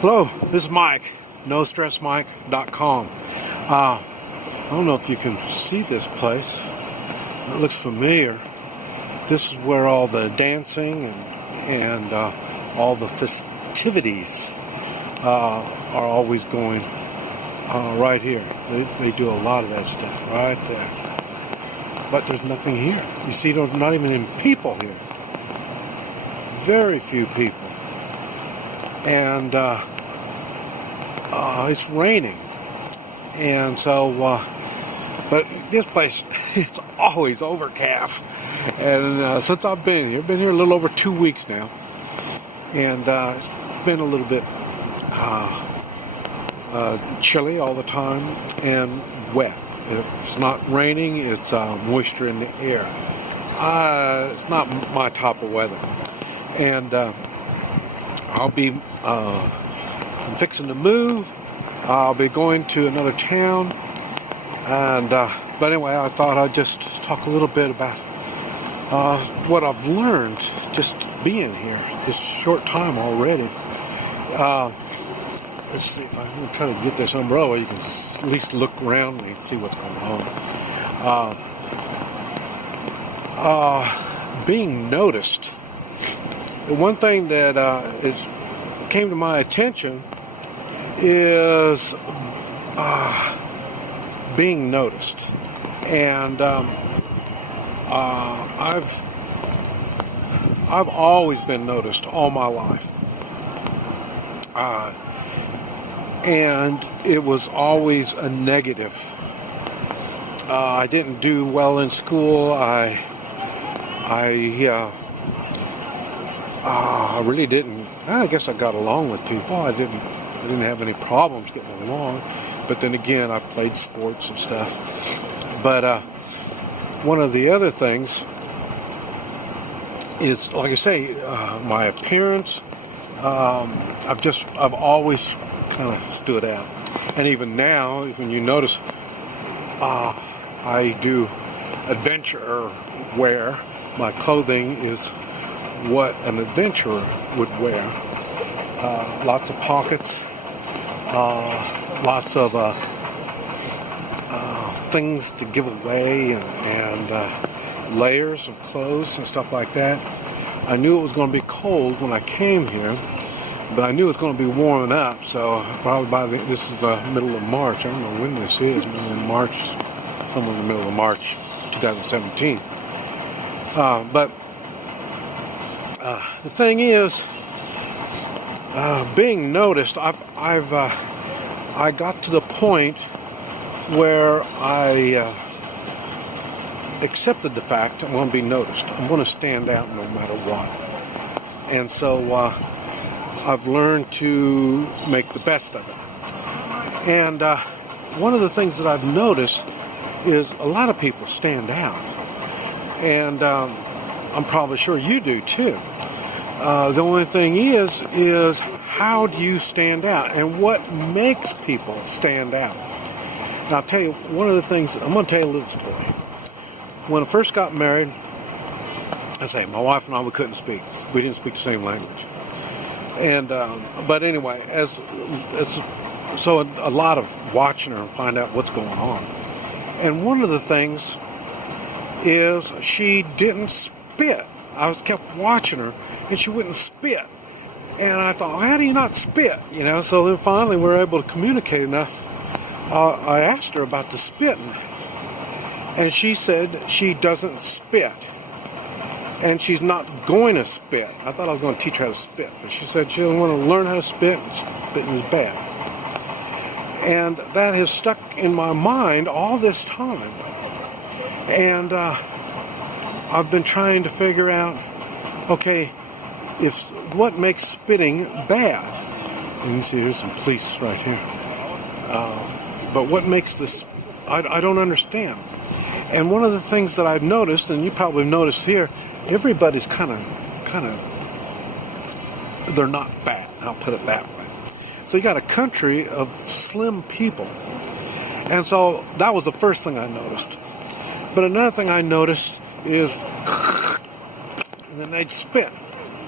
Hello, this is Mike, NoStressMike.com. I don't know if you can see this place. It looks familiar. This is where all the dancing and all the festivities are always going right here. They do a lot of that stuff right there. But there's nothing here. You see, there's not even any people here. Very few people. And it's raining, and so but this place, it's always overcast. And since I've been here a little over 2 weeks now, and it's been a little bit chilly all the time and wet. If it's not raining, it's moisture in the air. It's not my type of weather. And I'm fixing to move. I'll be going to another town, and but anyway, I thought I'd just talk a little bit about what I've learned just being here this short time already. Let's see if I'm going to try to get this umbrella. You can at least look around me and see what's going on. Being noticed. The one thing that came to my attention is being noticed, and I've always been noticed all my life, and it was always a negative. I didn't do well in school. I really didn't. I guess I got along with people. I didn't have any problems getting along. But then again, I played sports and stuff. But one of the other things is, like I say, my appearance. I've always kind of stood out. And even now, when you notice, I do adventure wear. My clothing is what an adventurer would wear. Lots of pockets, lots of things to give away, and layers of clothes and stuff like that. I knew it was going to be cold when I came here, but I knew it was going to be warming up, so probably this is the middle of March. I don't know when this is, middle of March, somewhere in the middle of March 2017. But the thing is, being noticed. I got to the point where I accepted the fact I'm going to be noticed. I'm going to stand out no matter what. And so I've learned to make the best of it. And one of the things that I've noticed is a lot of people stand out. And I'm probably sure you do too. The only thing is how do you stand out, and what makes people stand out? And I'll tell you one of the things. I'm going to tell you a little story. When I first got married, my wife and I, we couldn't speak. We didn't speak the same language. And but anyway, so a lot of watching her and find out what's going on. And one of the things is she didn't spit. I kept watching her, and she wouldn't spit. And I thought, how do you not spit? So then finally we were able to communicate enough. I asked her about the spitting, and she said she doesn't spit, and she's not going to spit. I thought I was going to teach her how to spit, but she said she doesn't want to learn how to spit, and spitting is bad. And that has stuck in my mind all this time. And I've been trying to figure out, okay, what makes spitting bad? And you see, here's some police right here. But what makes this? I don't understand. And one of the things that I've noticed, and you probably noticed here, everybody's kind of, they're not fat. I'll put it that way. So you got a country of slim people, and so that was the first thing I noticed. But another thing I noticed is, and then they'd spit.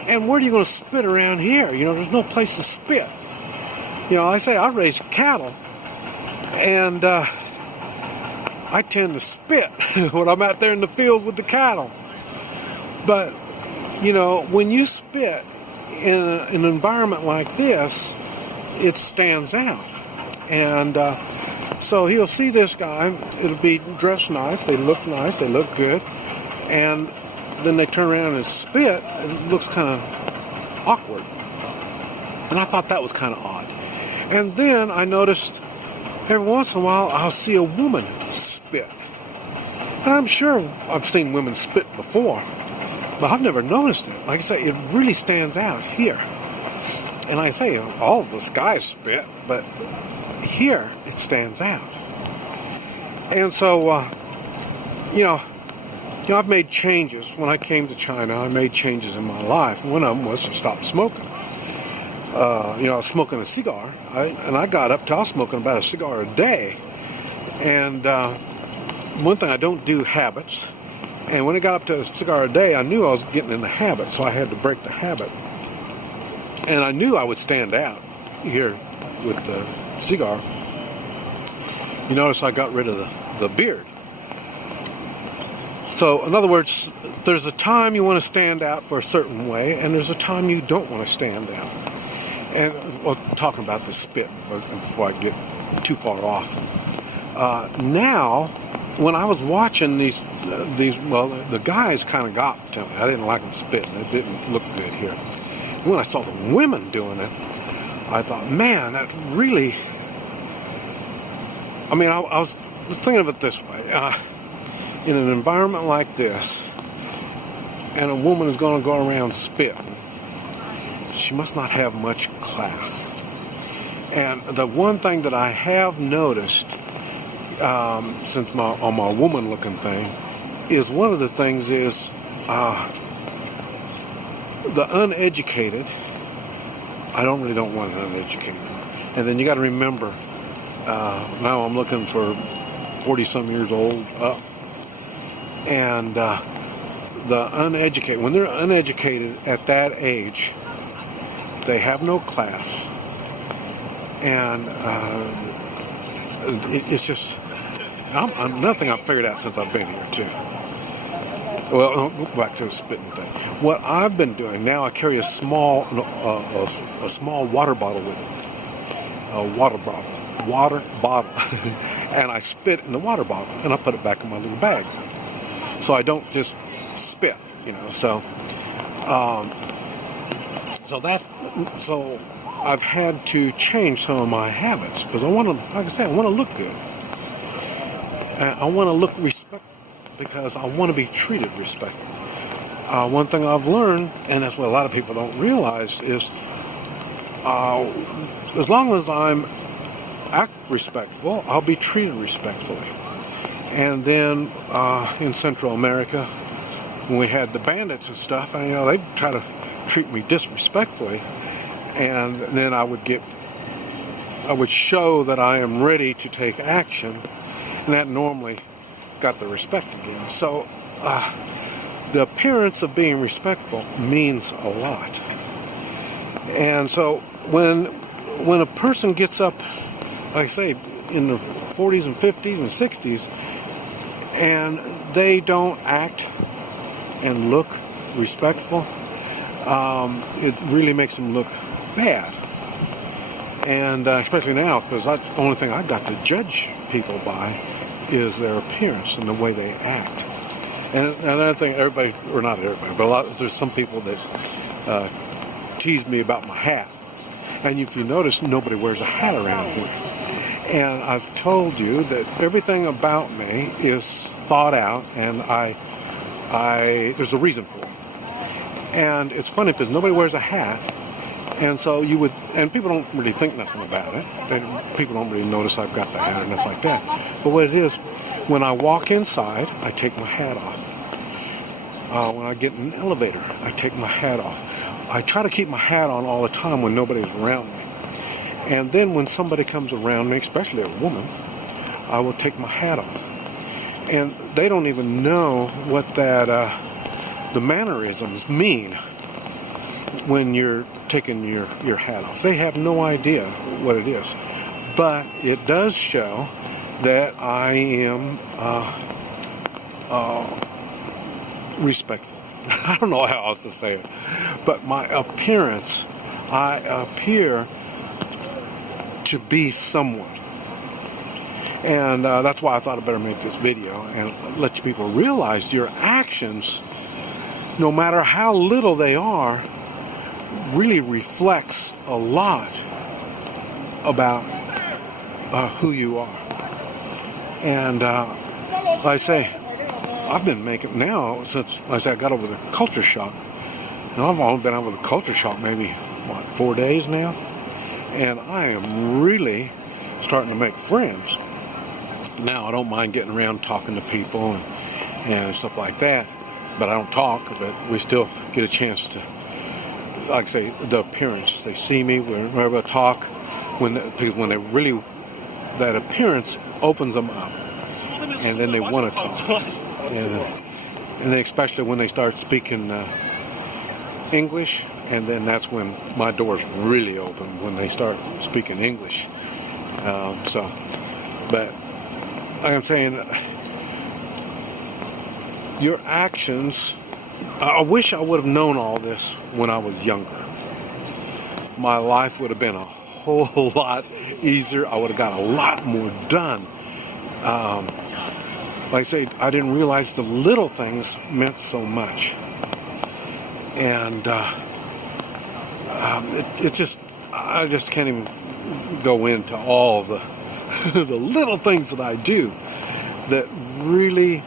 And where are you going to spit around here? There's no place to spit. I say I raise cattle, and I tend to spit when I'm out there in the field with the cattle. But, when you spit in an environment like this, it stands out. And so he'll see this guy, it'll be dressed nice, they look good, and then they turn around and spit, and it looks kind of awkward. And I thought that was kind of odd. And then I noticed every once in a while I'll see a woman spit. And I'm sure I've seen women spit before, but I've never noticed it. Like I say, it really stands out here. And I say, all of us guys spit, but here it stands out. And so, I've made changes. When I came to China, I made changes in my life. One of them was to stop smoking. I was smoking a cigar, and I got up to, I was smoking about a cigar a day. And one thing, I don't do habits. And when it got up to a cigar a day, I knew I was getting in the habit, so I had to break the habit. And I knew I would stand out here with the cigar. You notice I got rid of the beard. So, in other words, there's a time you want to stand out for a certain way, and there's a time you don't want to stand out. And talking about the spit before I get too far off. Now, when I was watching these, the guys kind of got to me. I didn't like them spitting. It didn't look good here. When I saw the women doing it, I thought, man, that really... I was thinking of it this way. In an environment like this, and a woman is going to go around spitting, she must not have much class. And the one thing that I have noticed, since on my woman-looking thing, is one of the things is the uneducated. I don't want an uneducated. And then you got to remember, now I'm looking for 40-some years old up, and the uneducated. When they're uneducated at that age, they have no class, and it's just nothing I've figured out since I've been here too. Well, I'll go back to the spitting thing. What I've been doing now, I carry a small water bottle with me, water bottle, and I spit in the water bottle, and I put it back in my little bag, so I don't just spit, So I've had to change some of my habits because I want to, like I said, I want to look good. I want to look respectful because I want to be treated respectfully. One thing I've learned, and that's what a lot of people don't realize, is as long as I'm act respectful, I'll be treated respectfully. And then in Central America, when we had the bandits and stuff, they'd try to treat me disrespectfully, and then I would show that I am ready to take action, and that normally got the respect again. So the appearance of being respectful means a lot. And so when a person gets up, like I say, in the 40s and 50s and 60s, and they don't act and look respectful, it really makes them look bad. And especially now, because that's the only thing I've got to judge people by is their appearance and the way they act. And another thing, everybody, or not everybody, but there's some people that tease me about my hat. And if you notice, nobody wears a hat around here. And I've told you that everything about me is thought out, and there's a reason for it. And it's funny because nobody wears a hat, and so and people don't really think nothing about it. People don't really notice I've got the hat or nothing like that. But what it is, when I walk inside, I take my hat off. When I get in an elevator, I take my hat off. I try to keep my hat on all the time when nobody's around me. And then when somebody comes around me, especially a woman, I will take my hat off. And they don't even know what the mannerisms mean. when you're taking your hat off. They have no idea what it is. But it does show that I am respectful. I don't know how else to say it. But my appearance, I appear to be someone. And that's why I thought I'd better make this video and let you people realize your actions, no matter how little they are, really reflects a lot about who you are. And like I say, I've been making now since like I say, I got over the culture shock. And I've only been over the culture shock maybe 4 days now, and I am really starting to make friends. Now I don't mind getting around talking to people and stuff like that, but I don't talk. But we still get a chance to, like I say, the appearance. They see me whenever I talk. Because when they really, that appearance opens them up, and then they want to talk. And then especially when they start speaking English, and then that's when my doors really open, when they start speaking English. But like I'm saying, your actions, I wish I would have known all this when I was younger. My life would have been a whole lot easier. I would have got a lot more done. Like I say, I didn't realize the little things meant so much. And I just can't even go into all the the little things that I do that really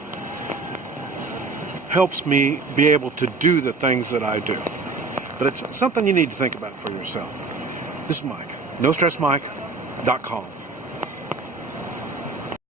helps me be able to do the things that I do. But it's something you need to think about for yourself. This is Mike, NoStressMike.com.